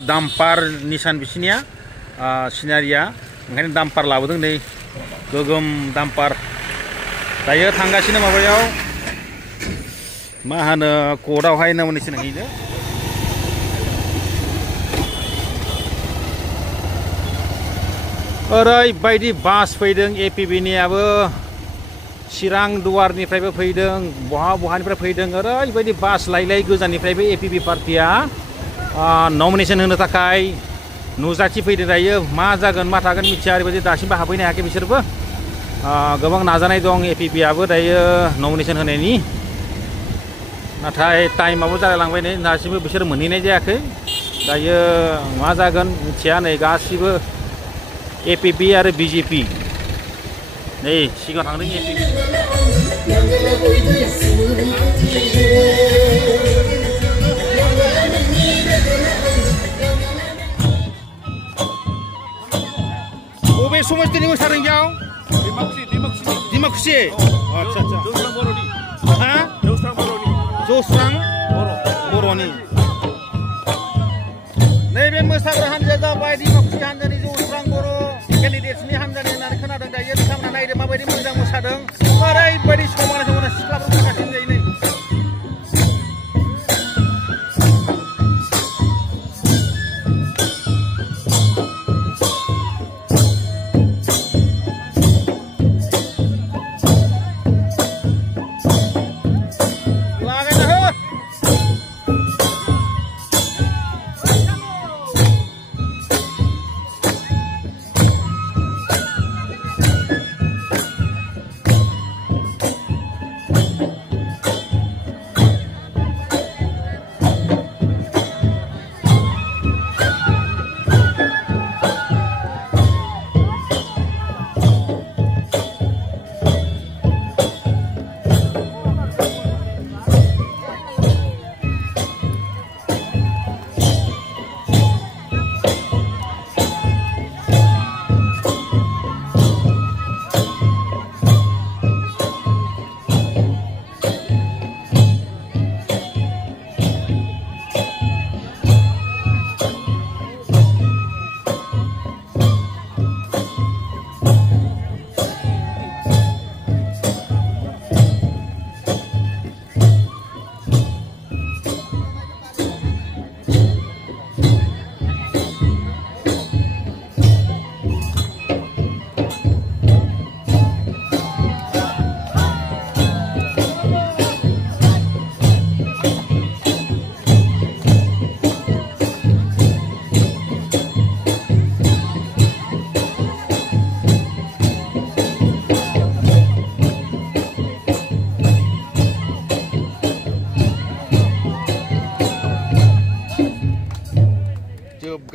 Dampar Nissan बिसिनिया सिनारिया ओंखायनो dumper लाबोदों नै गोगोम दाम्पार दायो थांगासिनो माबायाव मा होनो कोर्टआवहाय नमिनेसन हैनो ओरैबायदि बास फैदों एपिबि नियाबो चिरां दुवारनिफ्रायबो फैदों बहानिफ्राय फैदों ओरैबायदि बास लायलाय गोजाननिफ्रायबो एपिबि पार्टिया नमिनेसन होनो थाखाय नुजाथि फैदों दायो मा जागोन मा थागोन मिथिया ओरैबायदि दासिमबो हाबफैनो हायाखै बिसोरबो गोबां नाजानाय दं एपिबि आबो दायो नमिनेसन होनायनि नाथाय टाइमाबो जालायलांबाय नै दासिमबो बिसोर मोनहैनाय जायाखै दायो मा जागोन मिथिया नै गासिबो एपिबि आरो बिजेपि नै सिगाङाव थांदों एपिबि बबे समस्थिनि मोसादों बेयाव दिमाकुसि आच्छा हा जौस्रां बर'नि नैबे मोसाग्रा हानजाया जाबाय दिमाकुसि हानजानि जौस्रां बर' केन्डिडेट्सनि हानजानि होननानै खोनादों दायो बिथांमोना नायदो माबायदि मोजां मोसादों ओरैबायदि समायना समायना सिख्लाफोर मोसागासिनो जायो नै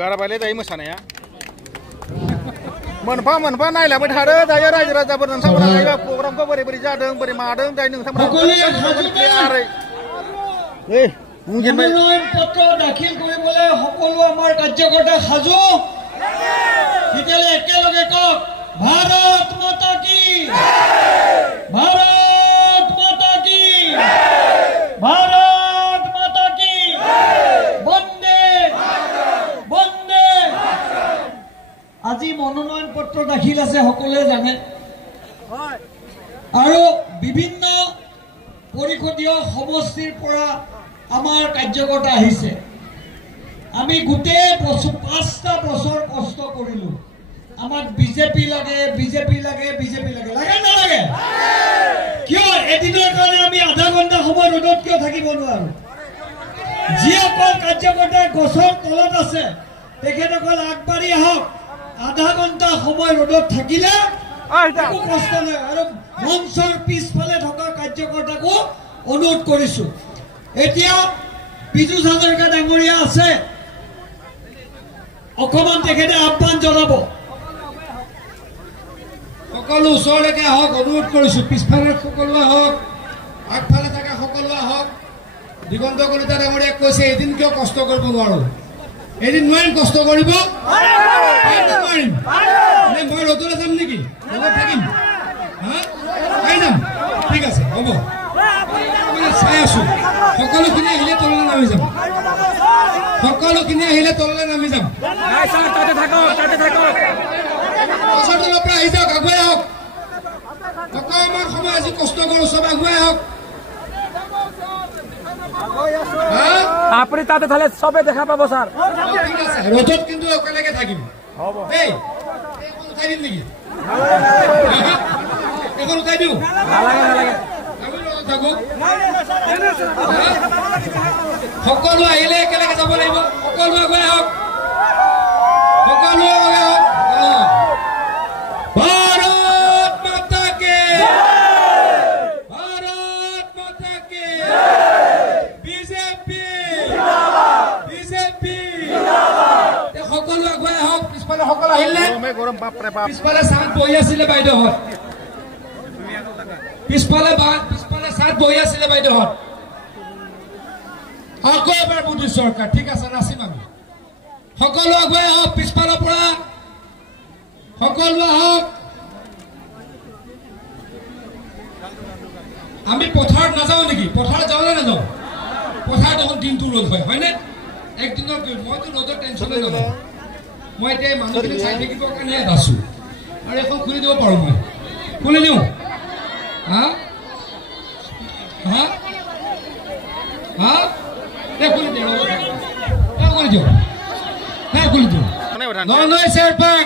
गाराबायलै दायो मोसानाया मोनफा मोनफा नायलांबाय थादो दायो रायजो राजाफोर नोंथांमोना नायबा प्रग्रामखौ बोरै बोरै जादों बोरै मादों दायो नोंथांमोना মনোনয়ন পত্ৰ দাখিল কৰিবলৈ সকলো আমাৰ কাৰ্যকৰ্তা সাজু তেতিয়ালে একেলগে কওক ভাৰত মাতা কি ভাৰত মাতা কি ভাৰত মাতা কি বন্দে বন্দে আজি মনোনয়ন পত্ৰ দাখিল আছে সকলোৱে জানে আৰু বিভিন্ন পৰিষদীয় সমষ্টিৰ পৰা আমাৰ কাৰ্যকৰ্তা আহিছে আমি গোটেই 5টা বছৰ কষ্ট কৰিলো আমাক বিজেপি লাগে বিজেপি লাগে বিজেপি লাগে লাগে না লাগে কিয় এদিনৰ কাৰণে আমি আধা ঘণ্টা সময় ৰ'দত কিয় থাকিব নোৱাৰো যিসকল কাৰ্যকৰ্তা গছৰ তলত আছে তেখেতসকল আগবাঢ়ি আহক আধা ঘণ্টা সময় ৰ'দত থাকিলে একো কষ্ট নাই আৰু মঞ্চৰ পিছফালে থকা কাৰ্যকৰ্তাকো অনুৰোধ কৰিছো এতিয়া পীযুষ হাজৰিকা ডাঙৰীয়া আছে অকমান তেখেতে আহ্বান জনাব সকলো ওচৰলৈকে আহক অনুৰোধ কৰিছো পিছফালে সকলোৱে হওক আগফালে থকা সকলোৱে হওক দিগন্ত কলিতা ডাঙৰীয়াক কৈছে এদিন কিয় কষ্ট কৰিব নোৱাৰো এদিন নোৱাৰিম কষ্ট কৰিব নোৱাৰিম মই ৰ'দলৈ যাম নেকি লগত থাকিম ঠিক আছে হ'ব চাই আছো সকলোখিনি আহিলে তললৈ নামি যাম সকলোখিনি আহিলে তললৈ নামি যাম নাই স্যার তাতে থাকক পাছৰ দলৰ পৰা আহি যাওক আগুৱাই আহক অকণমান সময় আজি কষ্ট কৰোঁ চব আগুৱাই আহক আপুনি তাতে থালে চবে দেখা পাব স্যাৰ ঠিক আছে ৰজত কিন্তু একেলগে থাকিম হ'ব দেই এখন উঠাই দিম নেকি এখন উঠাই দিওঁ নালাগে সকলো আহিলে একেলগে যাব লাগিব সকলো আগুৱাই আহক ভাৰত মাতা কে বিজেপি সকলো আগুৱাই আহক পিছফালে সকলো আহিলে পিছফালে চাত বহি আছিলে বাইদেউহঁত পিছফালে চাত বহি আছিলে বাইদেউহঁত আকৌ এবাৰ মোদী চৰকাৰ ঠিক আছে নাচিম আমি সকলো আগুৱাই আহক পিছফালৰ পৰা সকলো আহক আমি পথাৰত নাযাওঁ নেকি পথাৰত যাওঁ নে নাযাওঁ পথাৰত এখন দিনটো ৰ'দ হয়নে একদিনৰ মইতো ৰ'দৰ টেনশ্যনে নলওঁ মই এতিয়া মানুহখিনি চাই থাকিবৰ কাৰণে আছোঁ আৰু এখন খুলি দিব পাৰোঁ মই খুলি দিওঁ খুলি দিওঁ নৰনৈ চেৰপাং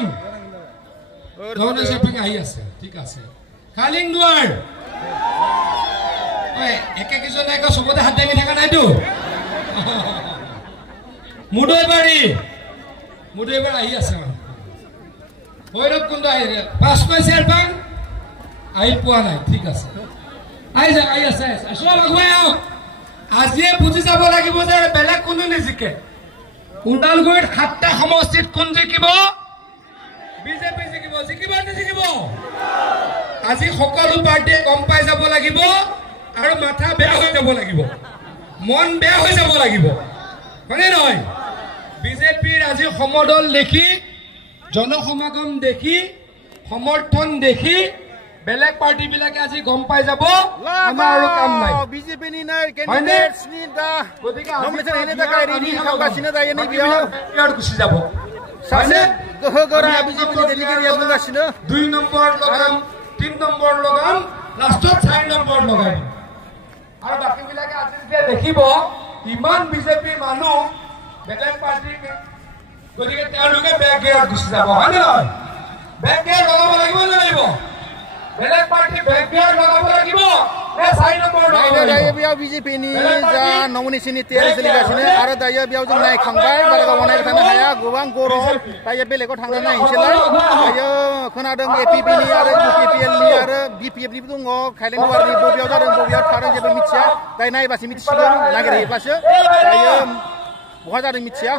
আহি আছে ঠিক আছে খালিং দুৱাৰ একেজনে আকৌ চবতে হাত দাঙি থকা নাইতো মুদৈবাৰী আহি আছে ভৈৰৱ কুণ্ড আহি পাঁচনৈ চেৰপাং আহি পোৱা নাই ঠিক আছে আহি আছে চব আগুৱাই আহক আজিয়ে বুজি যাব লাগিব যে বেলেগ কোনো নিজিকে ওদালগুৰিত 7টা সমষ্টিত কোন জিকিব বিজেপি জিকিব নিজিকিব আজি সকলো পাৰ্টিয়ে গম পাই যাব লাগিব আৰু মাথা বেয়া হৈ যাব লাগিব মন বেয়া হৈ যাব লাগিব হয়নে নহয় বিজেপিৰ আজি সমদল দেখি জনসমাগম দেখি সমৰ্থন দেখি বেলেগ পাৰ্টি বিলাকে আজি গম পাই যাব আমাৰ আৰু কাম নাই বিজেপি নি নাই ক্যান্ডিডেটস নি দা নমিনেশন হেনে দা কাই নি খাওগাছিনা দাই নি বিয়ার গুছি যাব সামনে গহগরা বিজেপি নি দেলিকে বিয়া বুগাছিনা 2 নম্বৰ লগাম 3 নম্বৰ লগাম লাষ্টত 4 নম্বৰ লগাই আৰু বাকি বিলাকে আজি যে দেখিব ইমান বিজেপি মানুহ বেলেগ পাৰ্টি গতিকে তেওঁলোকে বেক গিয়াৰত গুছি যাব হয় না বেক গিয়াৰ লগাব লাগিব না লাগিব বেলেগ পাৰ্টি বেক গিয়াৰ লগাব লাগিব নে 4 নম্বৰ লগাব দাইয়া বিয়া বিজেপি নি যা নমিনেশন তেয়াरि চলিगासिनो आरो दाइया बियाव जों नाय खांबाय बारा गावनाय थानो हाया गोबां गरम दाइया बेलेगाव थांना नायनोसैलाय दाइयो खोनादों एपीपी नि आरो यूपीपीएल नि आरो बीपीएफ नि दङ खाइलेन वारनि बबियाव जादों बबियाव थादों जेबो मिथिया दाइ नायबासो मिथिसिगोन नागिरहैबासो दाइयो बहा जादों मिथिया